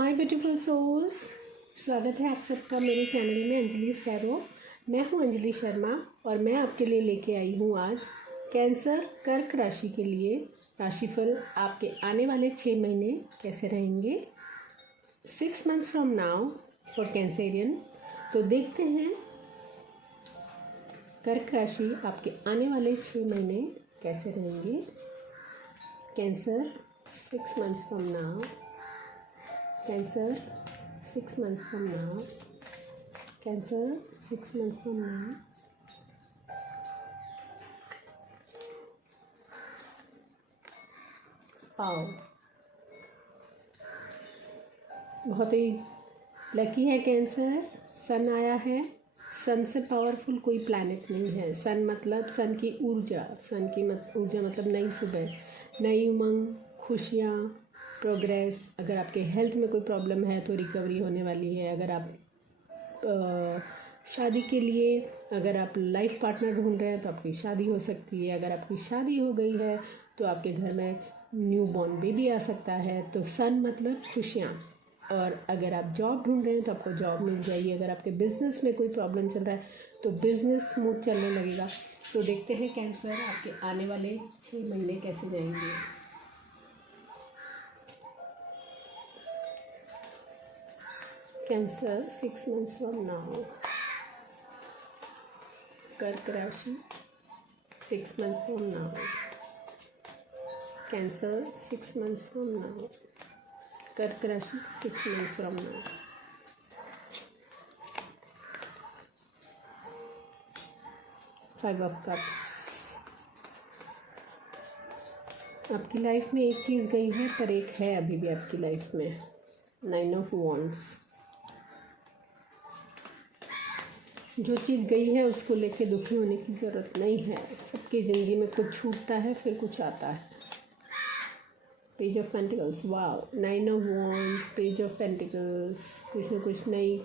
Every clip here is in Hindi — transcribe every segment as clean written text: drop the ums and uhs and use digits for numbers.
हाय ब्यूटीफुल सोल्स, स्वागत है आप सबका मेरे चैनल में अंजलि टैरो। मैं हूं अंजलि शर्मा और मैं आपके लिए लेके आई हूं आज कैंसर कर्क राशि के लिए राशिफल। आपके आने वाले 6 महीने कैसे रहेंगे 6 months from now for Cancerian. तो देखते हैं कर्क राशि आपके आने वाले 6 महीने कैसे रहेंगे। Cancer 6 months from now, cancer 6 months from now, cancer 6 months from now। आओ, बहुत ही लकी है कैंसर। सन आया है। सन से पावरफुल कोई प्लैनेट नहीं है। सन मतलब सन की ऊर्जा, सन की ऊर्जा मतलब नई सुबह, नई उमंग, खुशियाँ, प्रोग्रेस। अगर आपके हेल्थ में कोई प्रॉब्लम है तो रिकवरी होने वाली है। अगर आप शादी के लिए, अगर आप लाइफ पार्टनर ढूंढ रहे हैं तो आपकी शादी हो सकती है। अगर आपकी शादी हो गई है तो आपके घर में न्यू बॉर्न बेबी आ सकता है। तो सन मतलब खुशियाँ। और अगर आप जॉब ढूंढ रहे हैं तो आपको जॉब मिल जाएगी। अगर आपके बिज़नेस में कोई प्रॉब्लम चल रहा है तो बिज़नेस स्मूथ चलने लगेगा। तो देखते हैं कैंसर आपके आने वाले 6 महीने कैसे जाएंगे। कैंसर 6 months फ्रॉम नाउ, कर्क राशि 6 months from now, cancer 6 months from now, कर्क राशि 6 months from now. Five of cups. आपकी लाइफ में एक चीज़ गई है पर एक है अभी भी आपकी लाइफ में। 9 of wands। जो चीज़ गई है उसको लेके दुखी होने की ज़रूरत नहीं है। सबकी ज़िंदगी में कुछ छूटता है फिर कुछ आता है। Page of pentacles, wow, 9 of wands, page of pentacles. कुछ ना कुछ नई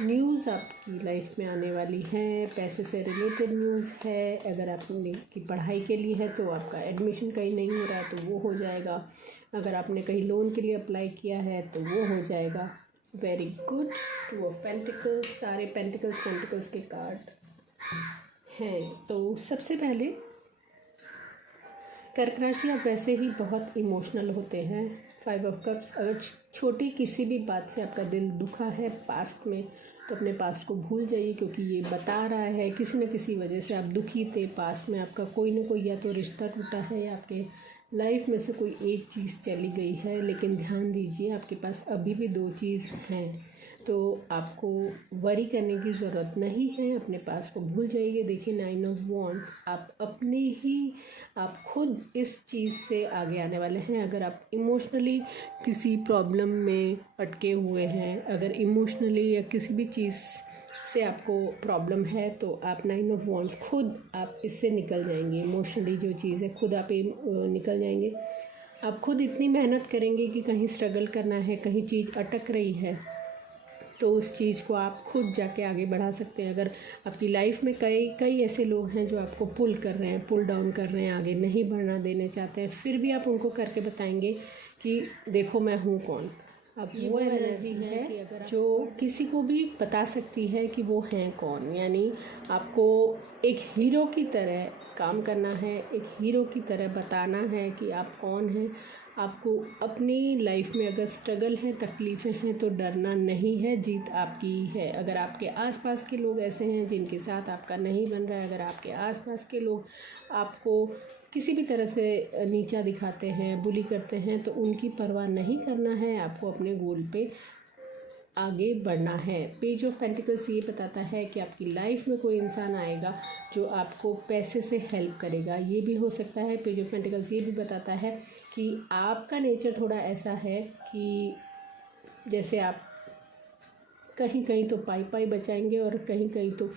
न्यूज़ आपकी लाइफ में आने वाली है। पैसे से रिलेटेड न्यूज़ है। अगर आपने की पढ़ाई के लिए है तो आपका एडमिशन कहीं नहीं हो रहा है तो वो हो जाएगा। अगर आपने कहीं लोन के लिए अप्लाई किया है तो वो हो जाएगा। Very good. 2 of pentacles. सारे पेंटिकल्स के कार्ड हैं। तो सबसे पहले कर्क राशि, आप वैसे ही बहुत इमोशनल होते हैं। 5 of कप्स। अगर छोटी किसी भी बात से आपका दिल दुखा है पास्ट में तो अपने पास्ट को भूल जाइए, क्योंकि ये बता रहा है किसी न किसी वजह से आप दुखी थे। पास्ट में आपका कोई ना कोई या तो रिश्ता टूटा है या आपके लाइफ में से कोई एक चीज़ चली गई है। लेकिन ध्यान दीजिए, आपके पास अभी भी 2 चीज़ हैं, तो आपको वरी करने की ज़रूरत नहीं है। अपने पास को भूल जाइए। देखिए 9 of wands, आप खुद इस चीज़ से आगे आने वाले हैं। अगर आप इमोशनली किसी प्रॉब्लम में अटके हुए हैं, अगर इमोशनली या किसी भी चीज़ से आपको प्रॉब्लम है तो आप 9 of wands, खुद आप इससे निकल जाएंगे। इमोशनली जो चीज़ है खुद आप निकल जाएंगे। आप खुद इतनी मेहनत करेंगे कि कहीं स्ट्रगल करना है, कहीं चीज़ अटक रही है तो उस चीज़ को आप खुद जाके आगे बढ़ा सकते हैं। अगर आपकी लाइफ में कई ऐसे लोग हैं जो आपको पुल कर रहे हैं, पुल डाउन कर रहे हैं, आगे नहीं बढ़ना देने चाहते हैं, फिर भी आप उनको करके बताएंगे कि देखो मैं हूँ कौन। अब वो एनर्जी है जो किसी को भी बता सकती है कि वो हैं कौन। यानी आपको एक हीरो की तरह काम करना है, एक हीरो की तरह बताना है कि आप कौन हैं। आपको अपनी लाइफ में अगर स्ट्रगल है, तकलीफ़ें हैं तो डरना नहीं है, जीत आपकी ही है। अगर आपके आसपास के लोग ऐसे हैं जिनके साथ आपका नहीं बन रहा है, अगर आपके आसपास के लोग आपको किसी भी तरह से नीचा दिखाते हैं, बुली करते हैं, तो उनकी परवाह नहीं करना है। आपको अपने गोल पे आगे बढ़ना है। पेज ऑफ पेंटिकल्स ये बताता है कि आपकी लाइफ में कोई इंसान आएगा जो आपको पैसे से हेल्प करेगा। ये भी हो सकता है। पेज ऑफ पेंटिकल्स ये भी बताता है कि आपका नेचर थोड़ा ऐसा है कि जैसे आप कहीं कहीं तो पाई बचाएंगे और कहीं कहीं तो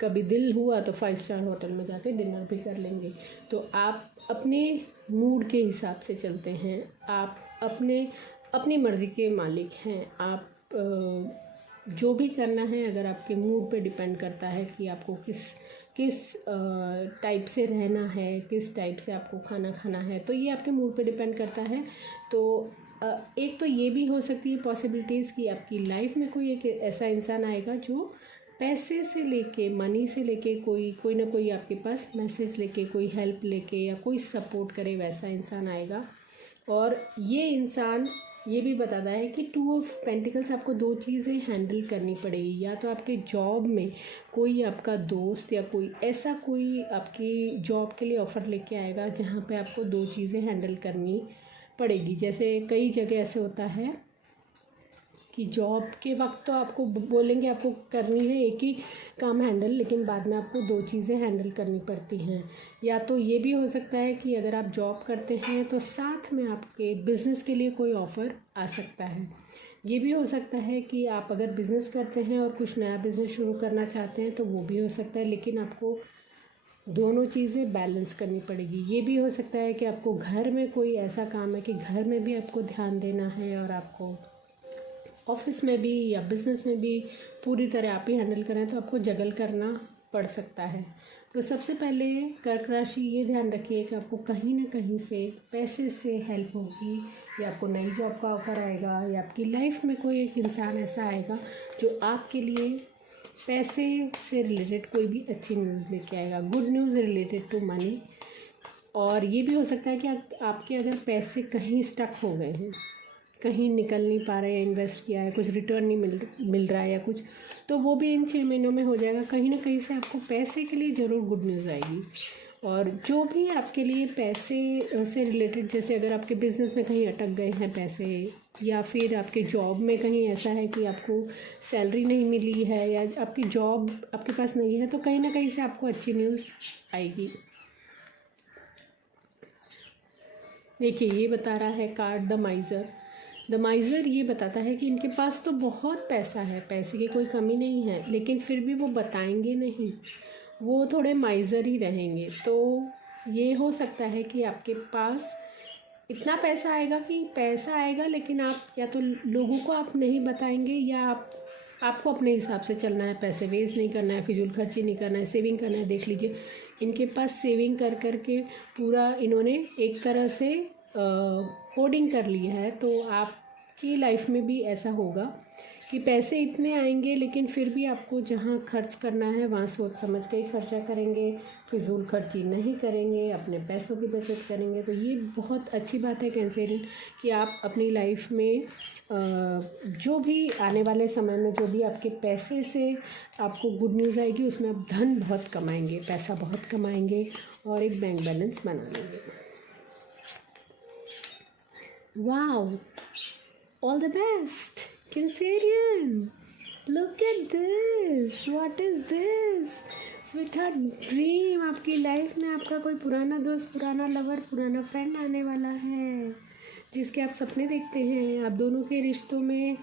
कभी दिल हुआ तो 5 स्टार होटल में जाके डिनर भी कर लेंगे। तो आप अपने मूड के हिसाब से चलते हैं। आप अपनी मर्ज़ी के मालिक हैं। आप जो भी करना है, अगर आपके मूड पे डिपेंड करता है कि आपको किस टाइप से रहना है, किस टाइप से आपको खाना खाना है, तो ये आपके मूड पे डिपेंड करता है। तो एक तो ये भी हो सकती है पॉसिबिलिटीज़ कि आपकी लाइफ में कोई एक ऐसा इंसान आएगा जो पैसे से लेके, मनी से लेके कोई ना कोई आपके पास मैसेज लेके, कोई हेल्प लेके या कोई सपोर्ट करे, वैसा इंसान आएगा। और ये इंसान ये भी बताता है कि 2 ऑफ पेंटिकल्स आपको 2 चीज़ें हैंडल करनी पड़ेगी। या तो आपके जॉब में कोई आपका दोस्त या कोई ऐसा कोई आपकी जॉब के लिए ऑफ़र लेके आएगा जहाँ पे आपको 2 चीज़ें हैंडल करनी पड़ेगी। जैसे कई जगह ऐसे होता है कि जॉब के वक्त तो आपको बोलेंगे आपको करनी है एक ही काम हैंडल, लेकिन बाद में आपको 2 चीज़ें हैंडल करनी पड़ती हैं। या तो ये भी हो सकता है कि अगर आप जॉब करते हैं तो साथ में आपके बिज़नेस के लिए कोई ऑफ़र आ सकता है। ये भी हो सकता है कि आप अगर बिज़नेस करते हैं और कुछ नया बिज़नेस शुरू करना चाहते हैं तो वो भी हो सकता है, लेकिन आपको दोनों चीज़ें बैलेंस करनी पड़ेगी। ये भी हो सकता है कि आपको घर में कोई ऐसा काम है कि घर में भी आपको ध्यान देना है और आपको ऑफिस में भी या बिज़नेस में भी पूरी तरह आप ही हैंडल करें, तो आपको जगल करना पड़ सकता है। तो सबसे पहले कर्क राशि ये ध्यान रखिए कि आपको कहीं ना कहीं से पैसे से हेल्प होगी, या आपको नई जॉब का ऑफ़र आएगा, या आपकी लाइफ में कोई एक इंसान ऐसा आएगा जो आपके लिए पैसे से रिलेटेड कोई भी अच्छी न्यूज़ लेके आएगा, good news related to money. और ये भी हो सकता है कि आपके अगर पैसे कहीं स्टक हो गए हैं, कहीं निकल नहीं पा रहे हैं, इन्वेस्ट किया है, कुछ रिटर्न नहीं मिल रहा है या कुछ, तो वो भी इन 6 महीनों में हो जाएगा। कहीं ना कहीं से आपको पैसे के लिए ज़रूर गुड न्यूज़ आएगी। और जो भी आपके लिए पैसे से रिलेटेड, जैसे अगर आपके बिज़नेस में कहीं अटक गए हैं पैसे, या फिर आपके जॉब में कहीं ऐसा है कि आपको सैलरी नहीं मिली है या आपकी जॉब आपके पास नहीं है, तो कहीं ना कहीं से आपको अच्छी न्यूज़ आएगी। देखिए, ये बता रहा है कार्ड द माइज़र। द माइज़र ये बताता है कि इनके पास तो बहुत पैसा है, पैसे की कोई कमी नहीं है, लेकिन फिर भी वो बताएंगे नहीं, वो थोड़े माइज़र ही रहेंगे। तो ये हो सकता है कि आपके पास इतना पैसा आएगा कि पैसा आएगा, लेकिन आप या तो लोगों को आप नहीं बताएंगे, या आपको अपने हिसाब से चलना है, पैसे वेस्ट नहीं करना है, फिजूल खर्ची नहीं करना है, सेविंग करना है। देख लीजिए, इनके पास सेविंग कर कर के पूरा इन्होंने एक तरह से होर्डिंग कर लिया है। तो आपकी लाइफ में भी ऐसा होगा कि पैसे इतने आएंगे, लेकिन फिर भी आपको जहाँ खर्च करना है वहाँ सोच समझ के ही खर्चा करेंगे, फिजूल खर्ची नहीं करेंगे, अपने पैसों की बचत करेंगे। तो ये बहुत अच्छी बात है कैंसरियन, कि आप अपनी लाइफ में जो भी आने वाले समय में जो भी आपके पैसे से आपको गुड न्यूज़ आएगी, उसमें आप धन बहुत कमाएंगे, पैसा बहुत कमाएंगे और एक बैंक बैलेंस बना लेंगे। Wow, all the best, Cancerian. Look at this. What is this? Sweetheart dream. आपकी लाइफ में आपका कोई पुराना दोस्त, पुराना लवर, पुराना फ्रेंड आने वाला है, जिसके आप सपने देखते हैं। आप दोनों के रिश्तों में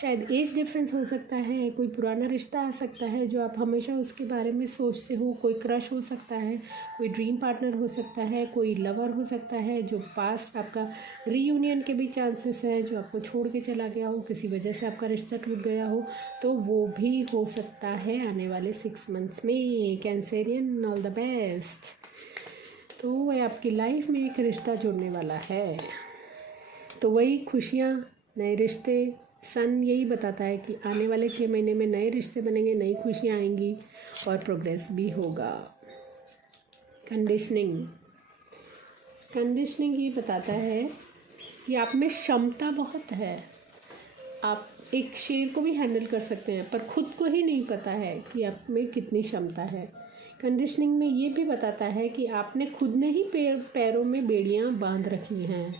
शायद एज डिफरेंस हो सकता है, कोई पुराना रिश्ता आ सकता है जो आप हमेशा उसके बारे में सोचते हो, कोई क्रश हो सकता है, कोई ड्रीम पार्टनर हो सकता है, कोई लवर हो सकता है जो पास्ट आपका रीयूनियन के भी चांसेस है, जो आपको छोड़ के चला गया हो, किसी वजह से आपका रिश्ता टूट गया हो, तो वो भी हो सकता है आने वाले 6 मंथ्स में। Cancerian, all the best. तो वह आपकी लाइफ में एक रिश्ता जुड़ने वाला है, तो वही खुशियाँ, नए रिश्ते। सन यही बताता है कि आने वाले 6 महीने में नए रिश्ते बनेंगे, नई खुशियाँ आएंगी और प्रोग्रेस भी होगा। कंडीशनिंग ये बताता है कि आप में क्षमता बहुत है, आप एक शेर को भी हैंडल कर सकते हैं, पर खुद को ही नहीं पता है कि आप में कितनी क्षमता है। कंडीशनिंग में ये भी बताता है कि आपने खुद ने ही पैरों में बेड़ियाँ बांध रखी हैं,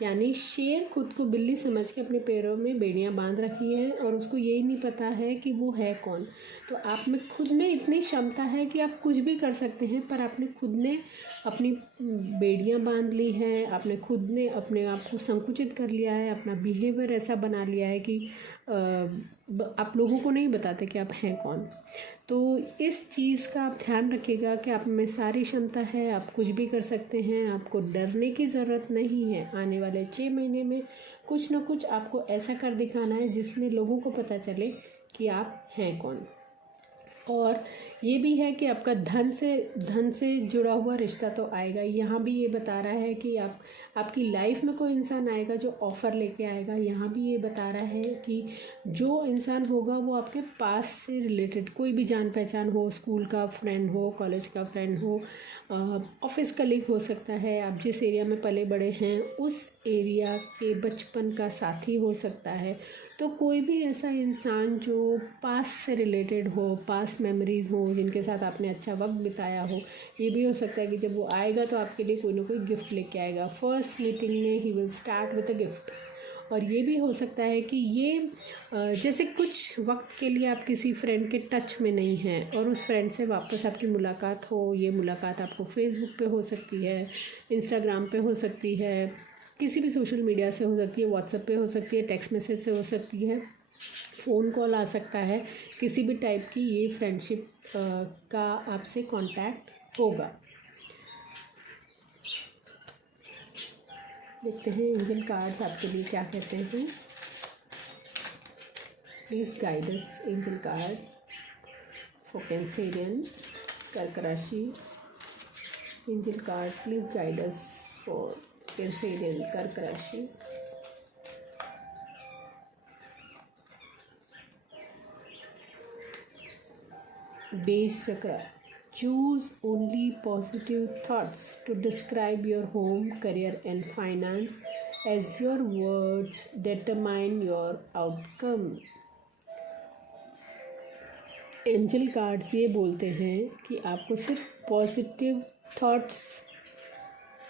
यानी शेर खुद को बिल्ली समझ के अपने पैरों में बेड़ियाँ बांध रखी हैं और उसको यही नहीं पता है कि वो है कौन। तो आप में खुद में इतनी क्षमता है कि आप कुछ भी कर सकते हैं, पर आपने खुद ने अपनी बेड़ियाँ बांध ली हैं, आपने खुद ने अपने आप को संकुचित कर लिया है, अपना बिहेवियर ऐसा बना लिया है कि आप लोगों को नहीं बताते कि आप हैं कौन। तो इस चीज़ का आप ध्यान रखिएगा कि आप में सारी क्षमता है, आप कुछ भी कर सकते हैं, आपको डरने की ज़रूरत नहीं है। आने वाले 6 महीने में कुछ ना कुछ आपको ऐसा कर दिखाना है जिसमें लोगों को पता चले कि आप हैं कौन। और ये भी है कि आपका धन से जुड़ा हुआ रिश्ता तो आएगा। यहाँ भी ये बता रहा है कि आपकी लाइफ में कोई इंसान आएगा जो ऑफ़र लेके आएगा। यहाँ भी ये बता रहा है कि जो इंसान होगा वो आपके पास से रिलेटेड कोई भी जान पहचान हो, स्कूल का फ्रेंड हो, कॉलेज का फ्रेंड हो, ऑफिस कलीग हो सकता है, आप जिस एरिया में पले बड़े हैं उस एरिया के बचपन का साथी हो सकता है। तो कोई भी ऐसा इंसान जो पास से रिलेटेड हो, पास मेमोरीज़ हो, जिनके साथ आपने अच्छा वक्त बिताया हो। ये भी हो सकता है कि जब वो आएगा तो आपके लिए कोई ना कोई गिफ्ट लेके आएगा। फर्स्ट मीटिंग में he will start with a gift. और ये भी हो सकता है कि ये जैसे कुछ वक्त के लिए आप किसी फ्रेंड के टच में नहीं हैं और उस फ्रेंड से वापस आपकी मुलाकात हो। ये मुलाकात आपको फेसबुक पे हो सकती है, इंस्टाग्राम पे हो सकती है, किसी भी सोशल मीडिया से हो सकती है, व्हाट्सएप पे हो सकती है, टेक्स्ट मैसेज से हो सकती है, फ़ोन कॉल आ सकता है। किसी भी टाइप की ये फ्रेंडशिप का आपसे कांटेक्ट होगा। देखते हैं एंजल कार्ड्स आपके लिए क्या कहते हैं। Please guide us angel card for Cancerian, कर्क राशि। Angel card please guide us for Cancerian, कर्क राशि। बेस चक्र, choose only positive thoughts to describe your home, career and finance, as your words determine your outcome। Angel cards ये बोलते हैं कि आपको सिर्फ पॉजिटिव थॉट्स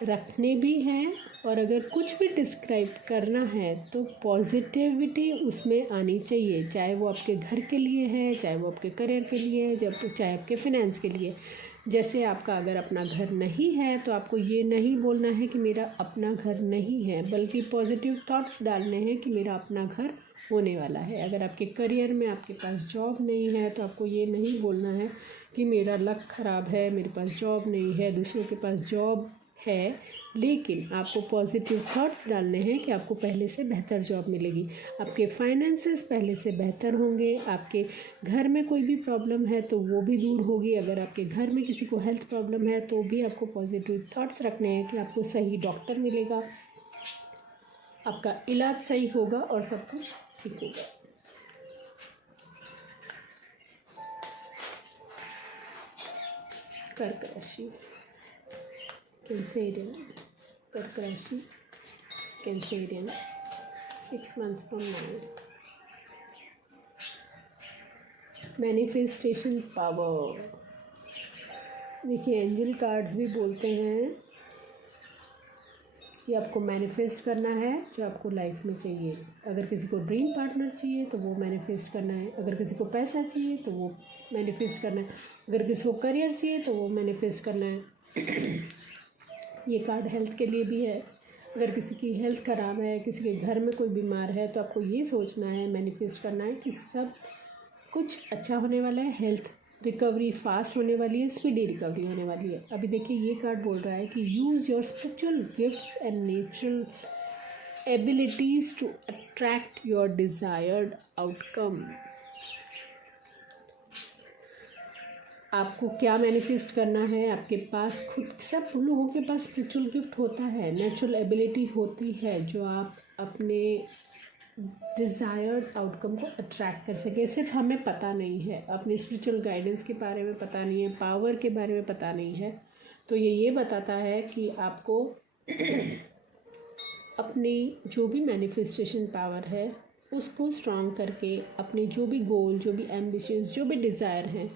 रखने भी हैं और अगर कुछ भी डिस्क्राइब करना है तो पॉजिटिविटी उसमें आनी चाहिए, चाहे वो आपके घर के लिए है, चाहे वो आपके करियर के लिए है, चाहे आपके फाइनेंस के लिए। जैसे आपका अगर अपना घर नहीं है तो आपको ये नहीं बोलना है कि मेरा अपना घर नहीं है, बल्कि पॉजिटिव थॉट्स डालने हैं कि मेरा अपना घर होने वाला है। अगर आपके करियर में आपके पास जॉब नहीं है तो आपको ये नहीं बोलना है कि मेरा लक ख़राब है, मेरे पास जॉब नहीं है। दूसरों के पास जॉब है, लेकिन आपको पॉजिटिव थॉट्स डालने हैं कि आपको पहले से बेहतर जॉब मिलेगी, आपके फाइनेंसेस पहले से बेहतर होंगे, आपके घर में कोई भी प्रॉब्लम है तो वो भी दूर होगी। अगर आपके घर में किसी को हेल्थ प्रॉब्लम है तो भी आपको पॉजिटिव थॉट्स रखने हैं कि आपको सही डॉक्टर मिलेगा, आपका इलाज सही होगा और सब कुछ ठीक होगा। कर्क राशि, कैंसेरियन, कर्क राशि, Cancerian, 6 months from now। Manifestation power, देखिए एंजल कार्ड्स भी बोलते हैं कि आपको मैनिफेस्ट करना है जो आपको लाइफ में चाहिए। अगर किसी को ड्रीम पार्टनर चाहिए तो वो मैनिफेस्ट करना है, अगर किसी को पैसा चाहिए तो वो मैनिफेस्ट करना है, अगर किसी को करियर चाहिए तो वो मैनिफेस्ट करना है। ये कार्ड हेल्थ के लिए भी है। अगर किसी की हेल्थ ख़राब है, किसी के घर में कोई बीमार है तो आपको ये सोचना है, मैनिफेस्ट करना है कि सब कुछ अच्छा होने वाला है, हेल्थ रिकवरी फास्ट होने वाली है, स्पीडी रिकवरी होने वाली है। अभी देखिए ये कार्ड बोल रहा है कि use your spiritual gifts and natural abilities to attract your desired outcome. आपको क्या मैनिफेस्ट करना है, आपके पास खुद, सब लोगों के पास स्पिरिचुअल गिफ्ट होता है, नेचुरल एबिलिटी होती है जो आप अपने डिज़ायर्ड आउटकम को अट्रैक्ट कर सके। सिर्फ हमें पता नहीं है, अपनी स्पिरिचुअल गाइडेंस के बारे में पता नहीं है, पावर के बारे में पता नहीं है, तो ये बताता है कि आपको अपनी जो भी मैनिफेस्टेशन पावर है उसको स्ट्रॉन्ग करके अपने जो भी गोल, जो भी एम्बिशंस, जो भी डिज़ायर हैं।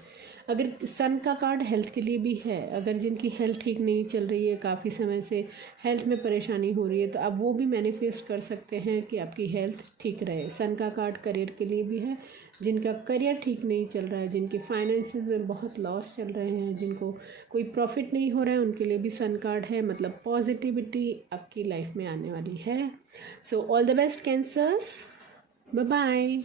अगर सन का कार्ड हेल्थ के लिए भी है, अगर जिनकी हेल्थ ठीक नहीं चल रही है, काफ़ी समय से हेल्थ में परेशानी हो रही है, तो आप वो भी मैनिफेस्ट कर सकते हैं कि आपकी हेल्थ ठीक रहे। सन का कार्ड करियर के लिए भी है, जिनका करियर ठीक नहीं चल रहा है, जिनके फाइनेंसेस में बहुत लॉस चल रहे हैं, जिनको कोई प्रॉफिट नहीं हो रहा है, उनके लिए भी सन कार्ड है। मतलब पॉजिटिविटी आपकी लाइफ में आने वाली है। So all the best Cancer, bye bye.